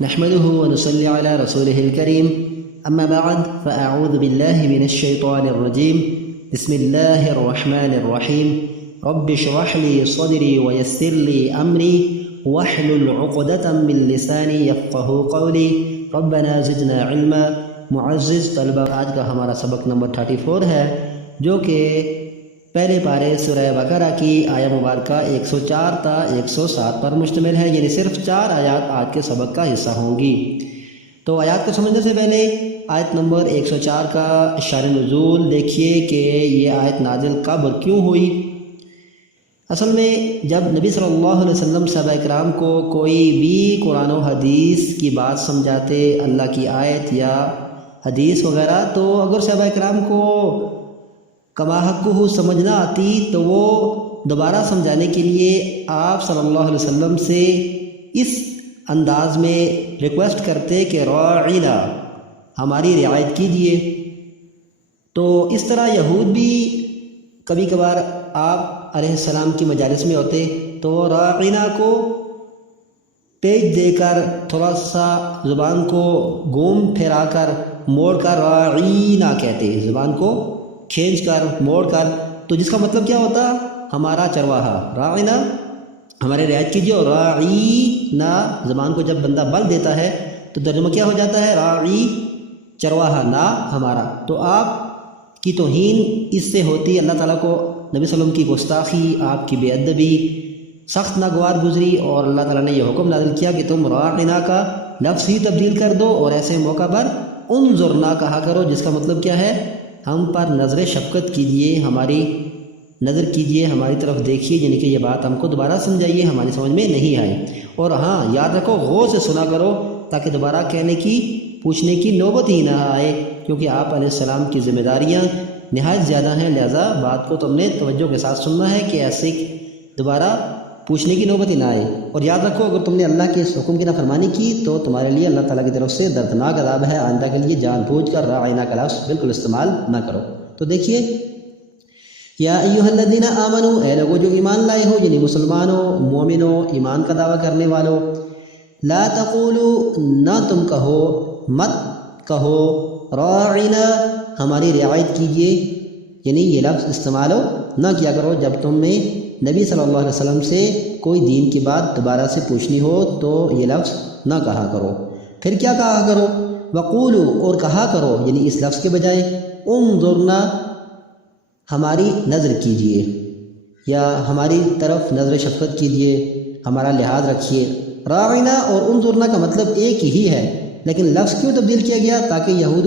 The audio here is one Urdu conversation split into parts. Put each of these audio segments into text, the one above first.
نحمده ونصلي على رسوله الكريم أما بعد فأعوذ بالله من الشيطان الرجيم بسم الله الرحمن الرحيم رب اشرح لي صدري ويسر لي أمري واحلل عقدة من لساني يفقهوا قولي ربنا زدنا علما. معزز طلبہ، آج کا ہمارا سبق نمبر 34 ہے، جو کہ پہلے پارے سورہ بقرہ کی آیہ مبارکہ 104 تا 107 پر مشتمل ہے، یعنی صرف 4 آیات آج کے سبق کا حصہ ہوں گی. تو آیات کو سمجھنے سے پہلے آیت نمبر 104 کا شان نزول دیکھیے کہ یہ آیت نازل کب اور کیوں ہوئی. اصل میں جب نبی صلی اللہ علیہ وسلم صحابہ اکرام کو کوئی بھی قرآن و حدیث کی بات سمجھاتے، اللہ کی آیت یا حدیث وغیرہ، تو اگر صحابہ اکرام کو کما حقہ سمجھ نہ آتی تو وہ دوبارہ سمجھانے کے لیے آپ صلی اللہ علیہ وسلم سے اس انداز میں ریکویسٹ کرتے کہ راعینا، ہماری رعایت کیجیے. تو اس طرح یہود بھی کبھی کبھار آپ علیہ السلام کی مجالس میں ہوتے تو راعینا کو پیچ دے کر تھوڑا سا زبان کو گھوم پھرا کر موڑ کر راعینا کہتے، زبان کو کھینچ کر موڑ کر، تو جس کا مطلب کیا ہوتا؟ ہمارا چرواہا. راعینا، ہمارے رعایت کیجیے، اور راعینا زبان کو جب بندہ بل دیتا ہے تو ترجمہ کیا ہو جاتا ہے؟ راعی، چرواہا، نا ہمارا. تو آپ کی توہین اس سے ہوتی. اللہ تعالیٰ کو نبی صلی اللہ علیہ وسلم کی گستاخی، آپ کی بے ادبی سخت ناگوار گزری، اور اللہ تعالیٰ نے یہ حکم نازل کیا کہ تم راعینا کا لفظ ہی تبدیل کر دو، اور ایسے موقع پر انظرنا کہا کرو، جس کا مطلب کیا ہے؟ ہم پر نظر شفقت کیجیے، ہماری نظر کیجیے، ہماری طرف دیکھیے، یعنی کہ یہ بات ہم کو دوبارہ سمجھائیے، ہماری سمجھ میں نہیں آئی. اور ہاں، یاد رکھو غور سے سنا کرو تاکہ دوبارہ کہنے کی، پوچھنے کی نوبت ہی نہ آئے، کیونکہ آپ علیہ السلام کی ذمہ داریاں نہایت زیادہ ہیں. لہذا بات کو تم نے توجہ کے ساتھ سننا ہے کہ ایسے دوبارہ پوچھنے کی نوبت ہی نہ آئے. اور یاد رکھو، اگر تم نے اللہ کے اس حکم کی نافرمانی کی تو تمہارے لیے اللہ تعالیٰ کی طرف سے دردناک عذاب ہے. آئندہ کے لیے جان بوجھ کر راعینا کا لفظ بالکل استعمال نہ کرو. تو دیکھیے، یا ایھا الذین آمنوا، اے لوگو جو ایمان لائے ہو، یعنی مسلمانوں، مومنوں، ایمان کا دعویٰ کرنے والوں، لا تقولوا، نہ تم کہو، مت کہو، راعینا، ہماری رعایت کیجیے، یعنی یہ لفظ استعمال نہ کیا کرو جب تم نے نبی صلی اللہ علیہ وسلم سے کوئی دین کی بات دوبارہ سے پوچھنی ہو، تو یہ لفظ نہ کہا کرو. پھر کیا کہا کرو؟ وقولوا، اور کہا کرو، یعنی اس لفظ کے بجائے انظرنا، ہماری نظر کیجیے، یا ہماری طرف نظر شفقت کیجیے، ہمارا لحاظ رکھیے. راعینا اور انظرنا کا مطلب ایک ہی ہے، لیکن لفظ کیوں تبدیل کیا گیا؟ تاکہ یہود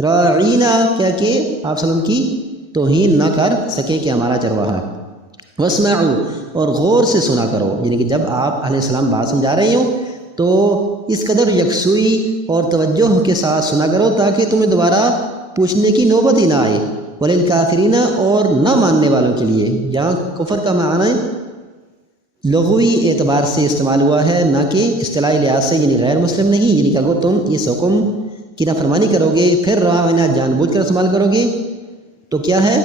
راعینا کیا کہ آپ صلی اللہ علیہ وسلم کی توہین نہ کر سکے کہ ہمارا چرواہا. واسمعوا، اور غور سے سنا کرو، یعنی کہ جب آپ علیہ السلام بات سمجھا رہے ہوں تو اس قدر یکسوئی اور توجہ کے ساتھ سنا کرو تاکہ تمہیں دوبارہ پوچھنے کی نوبت ہی نہ آئے. وللکافرین، اور نہ ماننے والوں کے لیے. یہاں کفر کا معنی لغوی اعتبار سے استعمال ہوا ہے، نہ کہ اصطلاحی لحاظ سے، یعنی غیر مسلم نہیں. یعنی کہ اگر تم اس حکم کی نافرمانی کرو گے، پھر راعینا جان بوجھ کر استعمال کرو گے، تو کیا ہے؟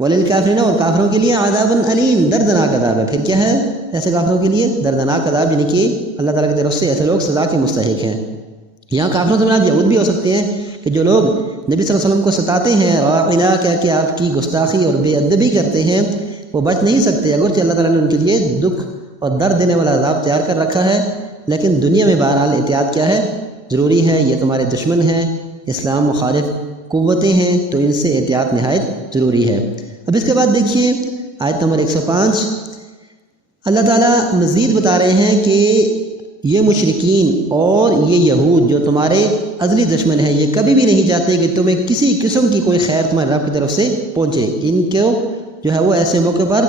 وللکافرین، اور کافروں کے لیے عذاب علیم، دردناک عذاب ہے. پھر کیا ہے ایسے کافروں کے لیے؟ دردناک عذاب، یعنی کہ اللہ تعالیٰ کی طرف سے ایسے لوگ سزا کے مستحق ہیں. یہاں کافروں سے مراد یہود بھی ہو سکتے ہیں کہ جو لوگ نبی صلی اللہ علیہ وسلم کو ستاتے ہیں، راعینا کہہ کے آپ کی گستاخی اور بے ادبی کرتے ہیں، وہ بچ نہیں سکتے، اگرچہ اللہ تعالیٰ نے ان کے لیے دکھ اور درد دینے والا عذاب تیار کر رکھا ہے. لیکن دنیا میں بہرحال احتیاط کیا ہے؟ ضروری ہے. یہ تمہارے دشمن ہیں، اسلام مخالف قوتیں ہیں، تو ان سے احتیاط نہایت ضروری ہے. اب اس کے بعد دیکھیے آیت نمبر 105. اللہ تعالیٰ مزید بتا رہے ہیں کہ یہ مشرکین اور یہ یہود جو تمہارے ازلی دشمن ہیں، یہ کبھی بھی نہیں چاہتے کہ تمہیں کسی قسم کی کوئی خیر تمہارے رب کی طرف سے پہنچے. ان کو جو ہے وہ ایسے موقع پر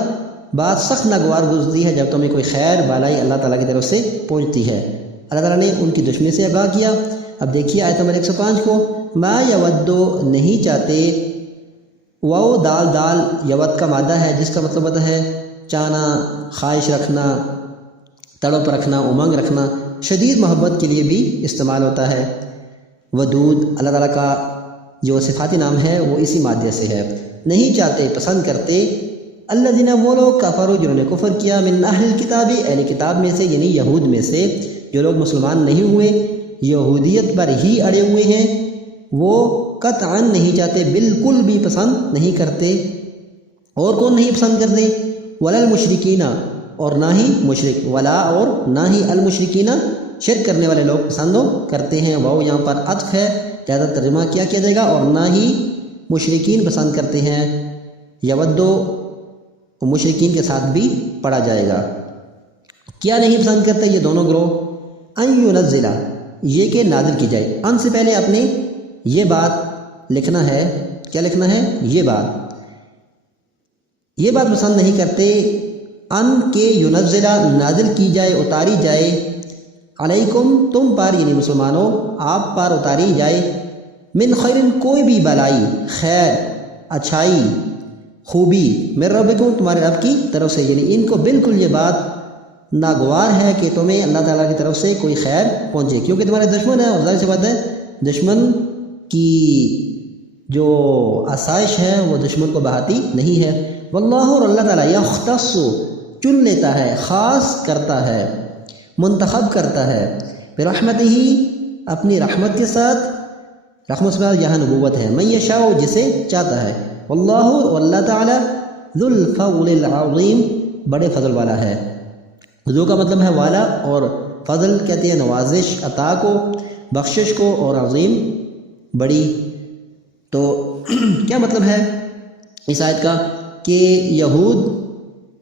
بات سخت ناگوار گزرتی ہے جب تمہیں کوئی خیر بالائی اللہ تعالیٰ کی طرف سے پہنچتی ہے. اللہ تعالیٰ نے ان کی دشمنی سے آگاہ کیا. اب دیکھیے آیت نمبر 105 کو. ما یودو، نہیں چاہتے، واو دال دال یود کا مادہ ہے جس کا مطلب ہوتا ہے چاہنا، خواہش رکھنا، تڑپ رکھنا، امنگ رکھنا. شدید محبت کے لیے بھی استعمال ہوتا ہے. ودود اللہ تعالیٰ کا جو صفاتی نام ہے وہ اسی مادے سے ہے. نہیں چاہتے، پسند کرتے، الذین وہ لوگ کفروا جنہوں نے کفر کیا من اہل کتاب اہل کتاب میں سے یعنی یہود میں سے جو لوگ مسلمان نہیں ہوئے یہودیت پر ہی اڑے ہوئے ہیں وہ قطعا نہیں چاہتے بالکل بھی پسند نہیں کرتے اور کون نہیں پسند کرتے ولا المشرکین اور نہ ہی مشرک ولا اور نہ ہی المشرکین شرک کرنے والے لوگ پسند کرتے ہیں وہ یہاں پر عطف ہے زیادہ ترجمہ کیا جائے گا اور نہ ہی مشرکین پسند کرتے ہیں یودو مشرکین کے ساتھ بھی پڑھا جائے گا کیا نہیں پسند کرتے یہ دونوں گروہ ان ینزلہ یہ کہ نازل کی جائے ان سے پہلے اپنے یہ بات لکھنا ہے کیا لکھنا ہے یہ بات پسند نہیں کرتے ان کے ینزلہ نازل کی جائے اتاری جائے علیکم تم پر یعنی مسلمانوں آپ پر اتاری جائے من خیر کوئی بھی بلائی خیر اچھائی خوبی من ربکم تمہارے رب کی طرف سے یعنی ان کو بالکل یہ بات ناگوار ہے کہ تمہیں اللہ تعالیٰ کی طرف سے کوئی خیر پہنچے کیونکہ تمہارے دشمن ہیں اور ظاہر سی بات ہے دشمن کی جو آسائش ہے وہ دشمن کو بہاتی نہیں ہے واللہ اور اللہ تعالیٰ یختص چن لیتا ہے خاص کرتا ہے منتخب کرتا ہے برحمتہ ہی اپنی رحمت کے ساتھ رحمت سے یہاں نبوت ہے من یشاء جسے چاہتا ہے واللہ اور اللہ تعالیٰ ذو الفضل العظیم بڑے فضل والا ہے ذو کا مطلب ہے والا اور فضل کہتے ہیں نوازش عطا کو بخشش کو اور عظیم بڑی تو کیا مطلب ہے اس آیت کا کہ یہود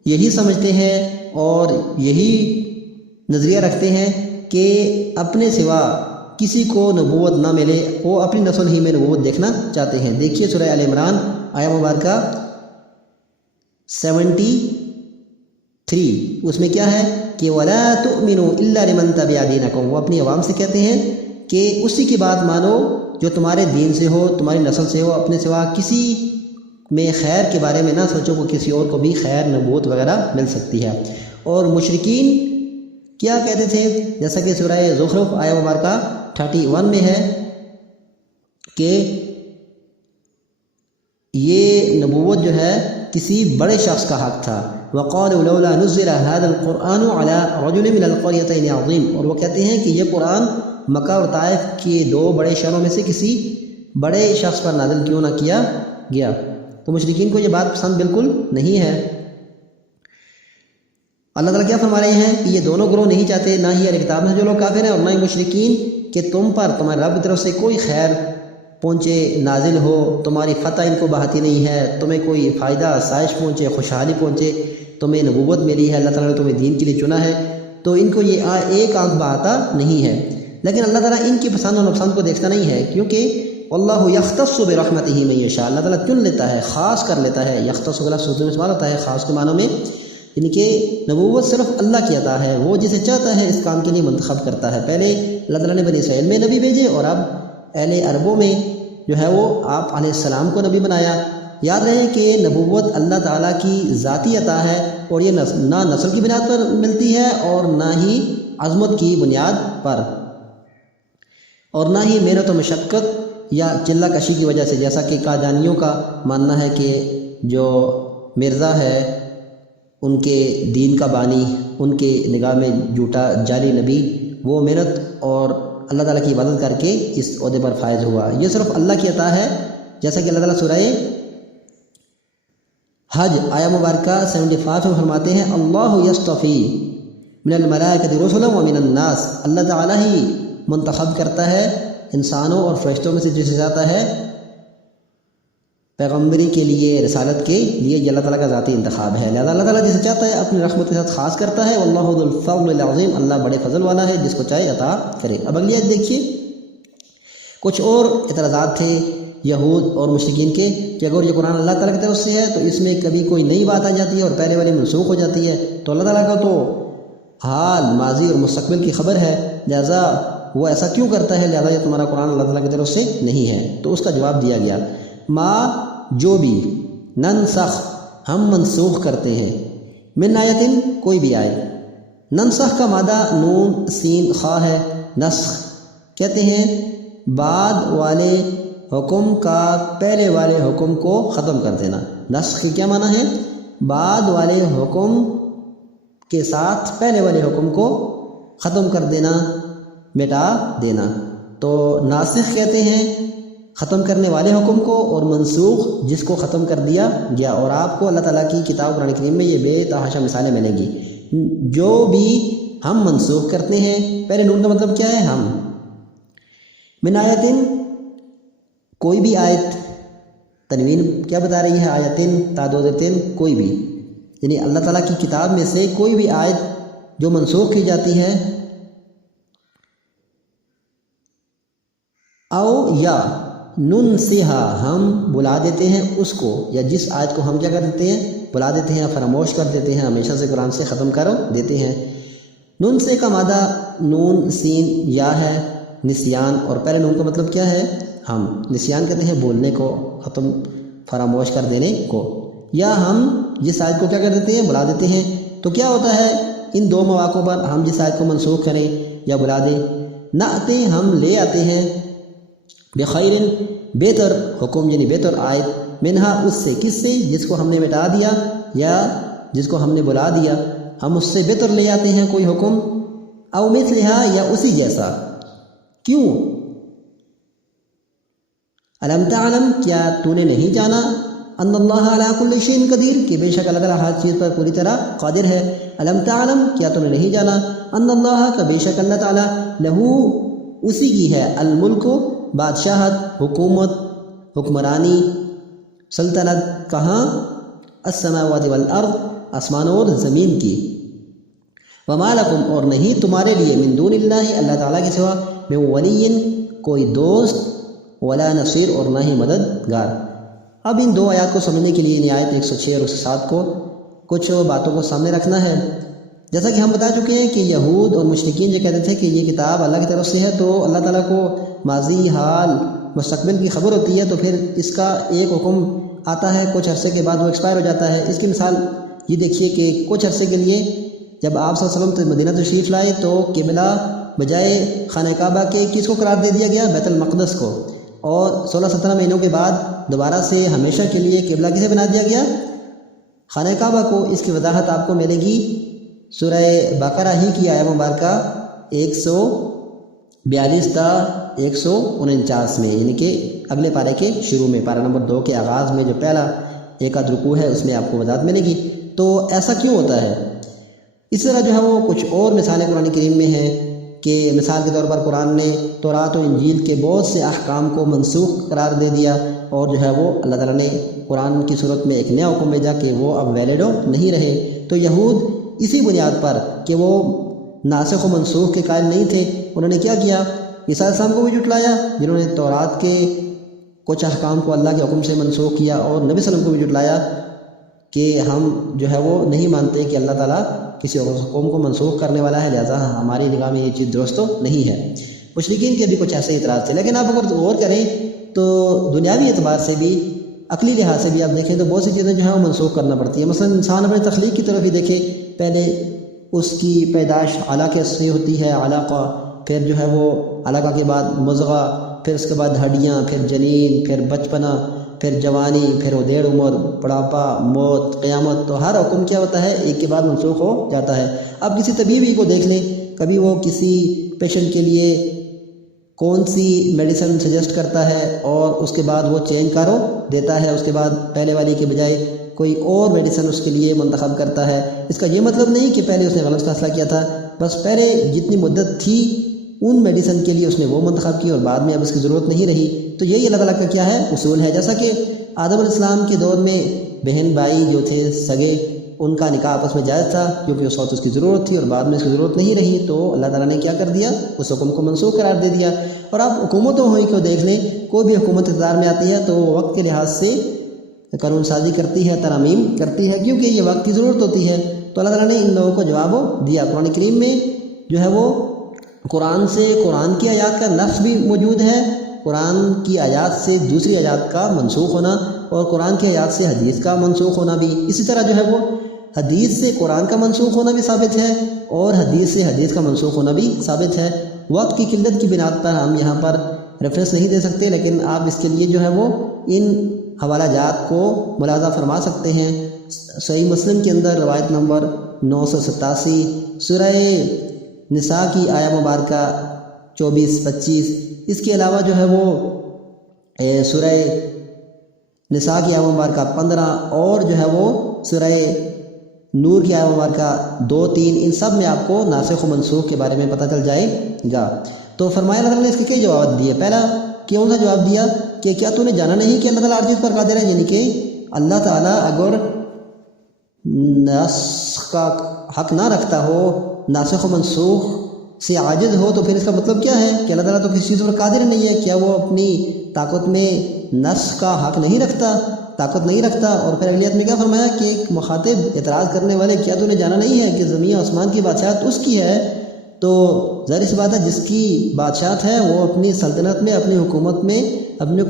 یہی سمجھتے ہیں اور یہی نظریہ رکھتے ہیں کہ اپنے سوا کسی کو نبوت نہ ملے وہ اپنی نسل ہی میں نبوت دیکھنا چاہتے ہیں دیکھیے سورہ آل عمران آیہ مبارکہ 73 اس میں کیا ہے کہ وَلَا تُؤْمِنُوا إِلَّا لِمَنْ تَبِعَ دِينَكُمْ وہ اپنی عوام سے کہتے ہیں کہ اسی کی بات مانو جو تمہارے دین سے ہو تمہاری نسل سے ہو اپنے سوا کسی میں خیر کے بارے میں نہ سوچو کہ کسی اور کو بھی خیر نبوت وغیرہ مل سکتی ہے اور مشرکین کیا کہتے تھے جیسا کہ سورہ زخرف آیہ مبارکہ 31 میں ہے کہ یہ نبوت جو ہے کسی بڑے شخص کا حق تھا وَقَالُوا لَوْلَا نُزِّلَ هَذَا الْقُرْآنُ عَلَىٰ رَجُلٍ مِّنَ الْقَرْيَتَيْنِ عَظِيمٍ اور وہ کہتے ہیں کہ یہ قرآن مکہ اور طائف کے دو بڑے شہروں میں سے کسی بڑے شخص پر نازل کیوں نہ کیا گیا تو مشرکین کو یہ بات پسند بالکل نہیں ہے اللہ تعالیٰ کیا فرما رہے ہیں کہ یہ دونوں گروہ نہیں چاہتے نہ ہی اہل کتاب میں جو لوگ کافر ہیں اور نہ ہی مشرکین کہ تم پر تمہارے رب کی طرف سے کوئی خیر پہنچے نازل ہو تمہاری فتح ان کو بہاتی نہیں ہے تمہیں کوئی فائدہ آسائش پہنچے خوشحالی پہنچے تمہیں نبوت ملی ہے اللہ تعالیٰ نے تمہیں دین کے لیے چنا ہے تو ان کو یہ ایک آنکھ بہاتا نہیں ہے لیکن اللہ تعالیٰ ان کی پسند اور نقصان کو دیکھتا نہیں ہے کیونکہ اللہ یختص برحمتہ من یشاء اللہ تعالیٰ چن لیتا ہے خاص کر لیتا ہے یختص کا لفظ میں استعمال ہوتا ہے خاص کے معنوں میں یعنی کہ نبوت صرف اللہ کی عطا ہے وہ جسے چاہتا ہے اس کام کے لیے منتخب کرتا ہے پہلے اللہ تعالیٰ نے بنی اسرائیل میں نبی بھیجے اور اب اہل عربوں میں جو ہے وہ آپ علیہ السلام کو نبی بنایا یاد رہے کہ نبوت اللہ تعالیٰ کی ذاتی عطا ہے اور یہ نہ نسل کی بنیاد پر ملتی ہے اور نہ ہی عظمت کی بنیاد پر اور نہ ہی محنت و مشقت یا چلہ کشی کی وجہ سے جیسا کہ قادیانیوں کا ماننا ہے کہ جو مرزا ہے ان کے دین کا بانی ان کے نگاہ میں جھوٹا جعلی نبی وہ محنت اور اللہ تعالیٰ کی عبادت کر کے اس عہدے پر فائز ہوا یہ صرف اللہ کی عطا ہے جیسا کہ اللہ تعالیٰ سورہ حج آیہ مبارکہ 75 میں فرماتے ہیں اللہ یصطفی من الملائکۃ رسلا ومن الناس اللہ تعالیٰ ہی منتخب کرتا ہے انسانوں اور فرشتوں میں سے جسے چاہتا ہے پیغمبری کے لیے رسالت کے لیے یہ اللہ تعالیٰ کا ذاتی انتخاب ہے لہذا اللہ تعالیٰ جسے چاہتا ہے اپنی رحمت کے ساتھ خاص کرتا ہے واللہ ذو الفضل العظیم اللہ بڑے فضل والا ہے جس کو چاہے عطا کرے اب اگلی آیت دیکھیے کچھ اور اعتراضات تھے یہود اور مشرکین کے کہ اگر یہ قرآن اللہ تعالیٰ کی طرف سے ہے تو اس میں کبھی کوئی نئی بات آ جاتی ہے اور پہلے والی منسوخ ہو جاتی ہے تو اللہ تعالیٰ کا تو حال ماضی اور مستقبل کی خبر ہے لہذا وہ ایسا کیوں کرتا ہے لہذا یہ تمہارا قرآن اللہ تعالیٰ کی طرف سے نہیں ہے تو اس کا جواب دیا گیا ما جو بھی ننسخ ہم منسوخ کرتے ہیں من آیتن کوئی بھی آیت ننسخ کا مادہ نون سین خا ہے نسخ کہتے ہیں بعد والے حکم کا پہلے والے حکم کو ختم کر دینا نسخ کی کیا معنی ہے بعد والے حکم کے ساتھ پہلے والے حکم کو ختم کر دینا، مٹا دینا۔ تو ناسخ کہتے ہیں ختم کرنے والے حکم کو، اور منسوخ جس کو ختم کر دیا گیا۔ اور آپ کو اللہ تعالیٰ کی کتاب قرآن کریم میں یہ بے تحاشا مثالیں ملیں گی۔ جو بھی ہم منسوخ کرتے ہیں، پہلے نون کا مطلب کیا ہے؟ ہم۔ من آیتن، کوئی بھی آیت، تنوین کیا بتا رہی ہے؟ آیتن، تادوتن، کوئی بھی، یعنی اللہ تعالیٰ کی کتاب میں سے کوئی بھی آیت جو منسوخ کی جاتی ہے، او یا ننسیہا، ہم بلا دیتے ہیں اس کو، یا جس آیت کو ہم کیا کر دیتے ہیں؟ بلا دیتے ہیں، فراموش کر دیتے ہیں، ہمیشہ سے قرآن سے ختم کر دیتے ہیں۔ ننسے کا مادہ نون سین یا ہے، نسیان، اور پہلے نون کا مطلب کیا ہے؟ ہم۔ نسیان کہتے ہیں بولنے کو، ختم فراموش کر دینے کو، یا ہم جس آیت کو کیا کر دیتے ہیں؟ بلا دیتے ہیں۔ تو کیا ہوتا ہے ان دو مواقع پر؟ ہم جس آیت کو منسوخ کریں یا بلا دیں، نأتی، ہم لے آتے ہیں، بخیر، بہتر حکم، یعنی بہتر آیت، منہا، اس سے، کس سے؟ جس کو ہم نے مٹا دیا یا جس کو ہم نے بلا دیا، ہم اس سے بہتر لے آتے ہیں کوئی حکم، او مثلہا، یا اسی جیسا۔ کیوں؟ الم تعلم، کیا تو نے نہیں جانا، ان اللہ علی کل شیء قدیر، کہ بے شک اللہ تعالیٰ ہر چیز پر پوری طرح قادر ہے۔ الم تعلم، کیا تو نے نہیں جانا، ان اللہ، کا بے شک اللہ تعالیٰ، لہو، اسی کی ہے، الملک، بادشاہت، حکومت، حکمرانی، سلطنت، کہاں؟ السماوات والارض، آسمان اور زمین کی۔ وما لکم، اور نہیں تمہارے لیے، من دون اللہ، اللہ تعالیٰ کے سوا، من ولی، کوئی دوست، ولا نصیر، اور نہ ہی مددگار۔ اب ان دو آیات کو سمجھنے کے لیے آیت 106 اور 107 کو کچھ باتوں کو سامنے رکھنا ہے۔ جیسا کہ ہم بتا چکے ہیں کہ یہود اور مشرکین جو کہتے تھے کہ یہ کتاب اللہ کی طرف سے ہے، تو اللہ تعالیٰ کو ماضی، حال، مستقبل کی خبر ہوتی ہے، تو پھر اس کا ایک حکم آتا ہے، کچھ عرصے کے بعد وہ ایکسپائر ہو جاتا ہے۔ اس کی مثال یہ دیکھیے کہ کچھ عرصے کے لیے جب آپ صلی اللہ علیہ وسلم مدینہ تشریف لائے تو قبلہ بجائے خانہ کعبہ کے کس کو قرار دے دیا گیا؟ بیت المقدس کو، اور 16-17 مہینوں کے بعد دوبارہ سے ہمیشہ کے لیے قبلہ کسے بنا دیا گیا؟ خانہ کعبہ کو۔ اس کی وضاحت آپ کو ملے گی سورہ بقرہ ہی کی آیہ مبارکہ 142 تا 149 میں، یعنی کہ اگلے پارے کے شروع میں، پارہ نمبر 2 کے آغاز میں جو پہلا ایک آدھ رکوع ہے، اس میں آپ کو وضاحت ملے گی۔ تو ایسا کیوں ہوتا ہے؟ اس طرح جو ہے وہ کچھ اور مثالیں قرآن کریم میں ہیں کہ مثال کے طور پر قرآن نے تورات و انجیل کے بہت سے احکام کو منسوخ قرار دے دیا، اور جو ہے وہ اللہ تعالیٰ نے قرآن کی صورت میں ایک نیا حکم بھیجا کہ وہ اب ویلڈ نہیں رہے۔ تو یہود اسی بنیاد پر کہ وہ ناسخ و منسوخ کے قائل نہیں تھے، انہوں نے کیا کیا؟ عیسیٰ علیہ السلام کو بھی جھٹلایا، جنہوں نے تورات کے کچھ احکام کو اللہ کے حکم سے منسوخ کیا، اور نبی صلی اللہ علیہ وسلم کو بھی جھٹلایا کہ ہم جو ہے وہ نہیں مانتے کہ اللہ تعالیٰ کسی حکم کو منسوخ کرنے والا ہے، لہذا ہماری نگاہ میں یہ چیز درست نہیں ہے۔ مشرکین کے بھی کچھ ایسے اعتراض تھے، لیکن آپ اگر غور کریں تو دنیاوی اعتبار سے بھی، عقلی لحاظ سے بھی آپ دیکھیں تو بہت سی چیزیں جو ہیں وہ منسوخ کرنا پڑتی ہیں۔ مثلا انسان اپنے تخلیق کی طرف ہی دیکھے، پہلے اس کی پیدائش علقہ سے ہوتی ہے، علقہ، پھر جو ہے وہ علقہ کے بعد مضغہ، پھر اس کے بعد ہڈیاں، پھر جنین، پھر بچپنا، پھر جوانی، پھر ادھیڑ عمر، بڑھاپا، موت، قیامت۔ تو ہر حکم کیا ہوتا ہے؟ ایک کے بعد منسوخ ہو جاتا ہے۔ اب کسی طبیبی کو دیکھ لیں، کبھی وہ کسی پیشنٹ کے لیے کون سی میڈیسن سجیسٹ کرتا ہے اور اس کے بعد وہ چینج کرو دیتا ہے، اس کے بعد پہلے والی کے بجائے کوئی اور میڈیسن اس کے لیے منتخب کرتا ہے۔ اس کا یہ مطلب نہیں کہ پہلے اس نے غلط فیصلہ کیا تھا، بس پہلے جتنی مدت تھی ان میڈیسن کے لیے اس نے وہ منتخب کی، اور بعد میں اب اس کی ضرورت نہیں رہی۔ تو یہی اللہ تعالیٰ کا کیا ہے؟ اصول ہے۔ جیسا کہ آدم علیہ السلام کے دور میں بہن بھائی جو تھے سگے، ان کا نکاح آپس میں جائز تھا کیونکہ اس وقت اس کی ضرورت تھی، اور بعد میں اس کی ضرورت نہیں رہی، تو اللہ تعالیٰ نے کیا کر دیا؟ اس حکم کو منسوخ قرار دے دیا۔ اور آپ حکومتوں ہوئی کو دیکھ لیں، کوئی بھی حکومت اقتدار میں آتی ہے تو وہ وقت کے لحاظ سے قانون سازی کرتی ہے، ترامیم کرتی ہے، کیونکہ یہ وقت کی ضرورت ہوتی ہے۔ تو اللہ تعالیٰ نے ان لوگوں کو جواب دیا۔ قرآن کریم میں جو ہے وہ قرآن سے، قرآن کی آیات کا نسخ بھی موجود ہے، قرآن کی آیات سے دوسری آیات کا منسوخ ہونا، اور قرآن کی آیات سے حدیث کا منسوخ ہونا بھی۔ اسی طرح جو ہے وہ حدیث سے قرآن کا منسوخ ہونا بھی ثابت ہے، اور حدیث سے حدیث کا منسوخ ہونا بھی ثابت ہے۔ وقت کی قلت کی بنا پر ہم یہاں پر ریفرنس نہیں دے سکتے، لیکن آپ اس کے لیے جو ہے وہ ان حوالہ جات کو ملاحظہ فرما سکتے ہیں۔ صحیح مسلم کے اندر روایت نمبر 987، سورہ نساء کی آیہ مبارکہ 24-25، اس کے علاوہ جو ہے وہ سورہ نساء کی آیہ مبارکہ 15 اور جو ہے وہ سورہ نور کی آیہ مبارکہ 2-3، ان سب میں آپ کو ناسخ و منسوخ کے بارے میں پتہ چل جائے گا۔ تو فرمایا اللہ تعالیٰ نے اس کے کئی جواب دیے۔ پہلا کیوں سا جواب دیا کہ کیا تو نے جانا نہیں کہ اللہ تعالیٰ ہر چیز پر قادر ہے، یعنی کہ اللہ تعالیٰ اگر نسخ کا حق نہ رکھتا ہو، ناسخ و منسوخ سے عاجز ہو، تو پھر اس کا مطلب کیا ہے کہ اللہ تعالیٰ تو کسی چیز پر قادر نہیں ہے؟ کیا وہ اپنی طاقت میں نسخ کا حق نہیں رکھتا، طاقت نہیں رکھتا؟ اور پھر اگلی آیت میں کیا فرمایا کہ ایک مخاطب اعتراض کرنے والے، کیا تو نے جانا نہیں ہے کہ زمین و آسمان کی بادشاہت اس کی ہے؟ تو ظاہر سی بات ہے جس کی بادشاہت ہے وہ اپنی سلطنت میں، اپنی حکومت میں، اپنی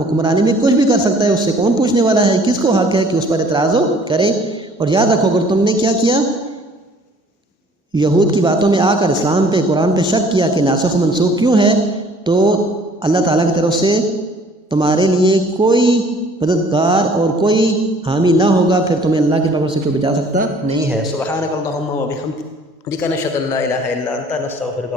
حکمرانی میں کچھ بھی کر سکتا ہے، اس سے کون پوچھنے والا ہے؟ کس کو حق ہے کہ اس پر اعتراض ہو کرے؟ اور یاد رکھو اگر تم نے کیا کیا، یہود کی باتوں میں آ کر اسلام پہ، قرآن پہ شک کیا کہ ناسخ و منسوخ کیوں ہے، تو اللہ تعالیٰ کی طرف سے تمہارے لیے کوئی مددگار اور کوئی حامی نہ ہوگا، پھر تمہیں اللہ کی پکڑ سے کوئی بچا سکتا نہیں ہے۔ سبحانک اللہم و بحمدک نشہد ان لا الہ الا انت نستغفرک۔